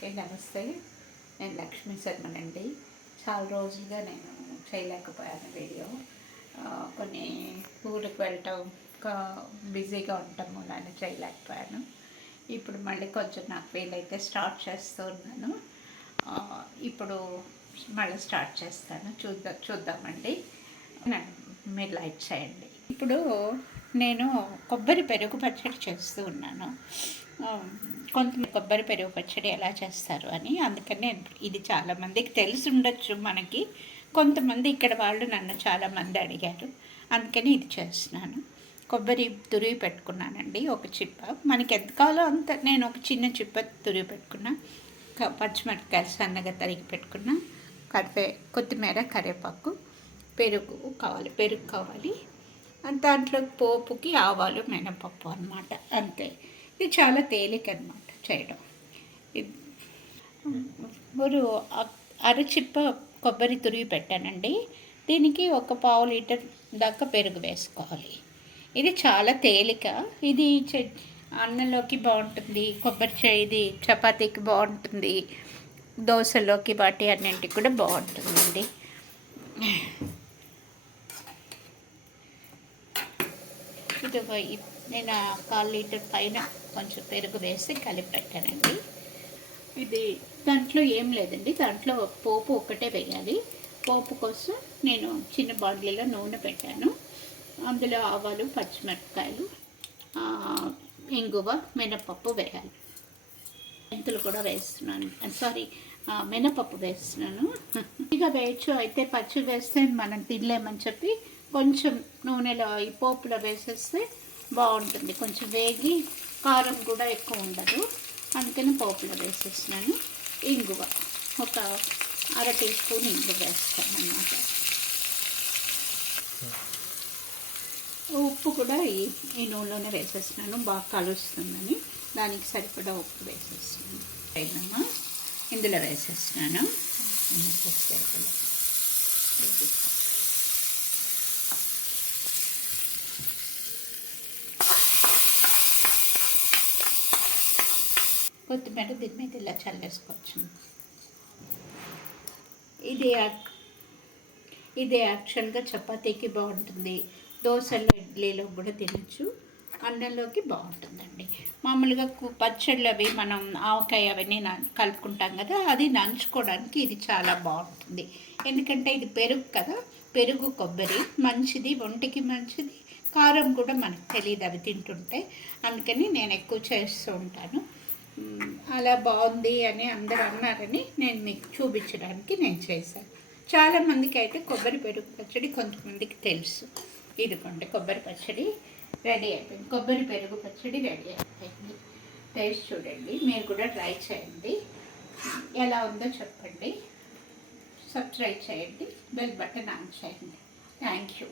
అందరికీ నమస్తే. నేను లక్ష్మీ శర్మనండి. చాలా రోజులుగా నేను చేయలేకపోయాను వీడియో. కొన్ని ఊరికి వెళ్ళటం బిజీగా ఉండటం మూలాన చేయలేకపోయాను. ఇప్పుడు మళ్ళీ కొంచెం నాకు వీలైతే స్టార్ట్ చేస్తూ ఉన్నాను. ఇప్పుడు మళ్ళీ స్టార్ట్ చేస్తాను. చూద్దామండి. మీరు లైక్ చేయండి. ఇప్పుడు నేను కొబ్బరి పెరుగు పచ్చడి చేస్తూ ఉన్నాను. కొంతమంది కొబ్బరి పెరుగు పచ్చడి ఎలా చేస్తారు అని, అందుకని నేను ఇది చాలామందికి తెలిసి ఉండొచ్చు. మనకి కొంతమంది ఇక్కడ వాళ్ళు నన్ను చాలామంది అడిగారు, అందుకని ఇది చేస్తున్నాను. కొబ్బరి తురిగి పెట్టుకున్నానండి, ఒక చిప్ప. మనకి ఎంత కావాలో అంత. నేను ఒక చిన్న చిప్ప తురిగి పెట్టుకున్నా. పచ్చిమిరపకాయలు సన్నగా తరిగి పెట్టుకున్నా. కొత్తిమీర, కరివేపాకు, పెరుగు కావాలి. దాంట్లో పోపుకి ఆవాలు, మినపప్పు అన్నమాట. అంతే. ఇది చాలా తేలిక అన్నమాట చేయడం. ఒక అరచిప్ప కొబ్బరి తురిగి పెట్టానండి. దీనికి ఒక పావు లీటర్ దాకా పెరుగు వేసుకోవాలి. ఇది చాలా తేలిక. ఇది అన్నంలోకి బాగుంటుంది, ఇది చపాతీకి బాగుంటుంది, దోశలోకి వాటి అన్నింటికి కూడా బాగుంటుందండి. ఇది నేను 1/4 లీటర్ పైన కొంచెం పెరుగు వేసి కలిపి పెట్టానండి. ఇది దాంట్లో ఏం లేదండి, దాంట్లో పోపు ఒక్కటే వేయాలి. పోపు కోసం నేను చిన్న బాండ్లీలో నూనె పెట్టాను. అందులో ఆవాలు, పచ్చిమిరపకాయలు, ఇంగువ, మినపప్పు వేయాలి. మెంతులు కూడా వేస్తున్నాను. మినపప్పు వేస్తున్నాను. ఇక వేయచ్చు. అయితే పచ్చి వేస్తే మనం తినలేమని చెప్పి కొంచెం నూనెలో ఈ పోపులో వేసేస్తే బాగుంటుంది. కొంచెం వేగి కారం కూడా ఎక్కువ ఉండదు, అందుకని పోపులో వేసేస్తున్నాను. ఇంగువ ఒక 1/2 టీ స్పూన్ ఇంగువ వేస్తాను అన్నమాట. ఉప్పు కూడా ఈ నూనెలోనే వేసేస్తున్నాను, బాగా కలుస్తుందని. దానికి సరిపడా ఉప్పు వేసేస్తున్నాను. ఇందులో వేసేస్తున్నాను. కొత్తిమీర దీని మీద ఇలా చల్లేసుకోవచ్చు. ఇది యాక్చువల్గా చపాతీకి బాగుంటుంది, దోశల్లో, ఇడ్లీలో కూడా తినచ్చు, అన్నంలోకి బాగుంటుందండి. మామూలుగా పచ్చళ్ళు అవి మనం ఆవకాయ అవన్నీ కలుపుకుంటాం కదా, అది నంచుకోవడానికి ఇది చాలా బాగుంటుంది. ఎందుకంటే ఇది పెరుగు కదా, పెరుగు కొబ్బరి మంచిది, ఒంటికి మంచిది. కారం కూడా మనకు తెలియదు అవి తింటుంటే, అందుకని నేను ఎక్కువ చేస్తూ ఉంటాను. అలా బాగుంది అని అందరూ అన్నారని నేను మీకు చూపించడానికి నేను చేశాను. చాలామందికి అయితే కొబ్బరి పెరుగు పచ్చడి కొంతమందికి తెలుసు. ఇదిగోండి, కొబ్బరి పచ్చడి రెడీ అయిపోయింది. కొబ్బరి పెరుగు పచ్చడి రెడీ అయిపోయింది. టేస్ట్ చూడండి, మీరు కూడా ట్రై చేయండి. ఎలా ఉందో చెప్పండి. సబ్స్క్రైబ్ చేయండి, బెల్ బటన్ ఆన్ చేయండి. Thank you.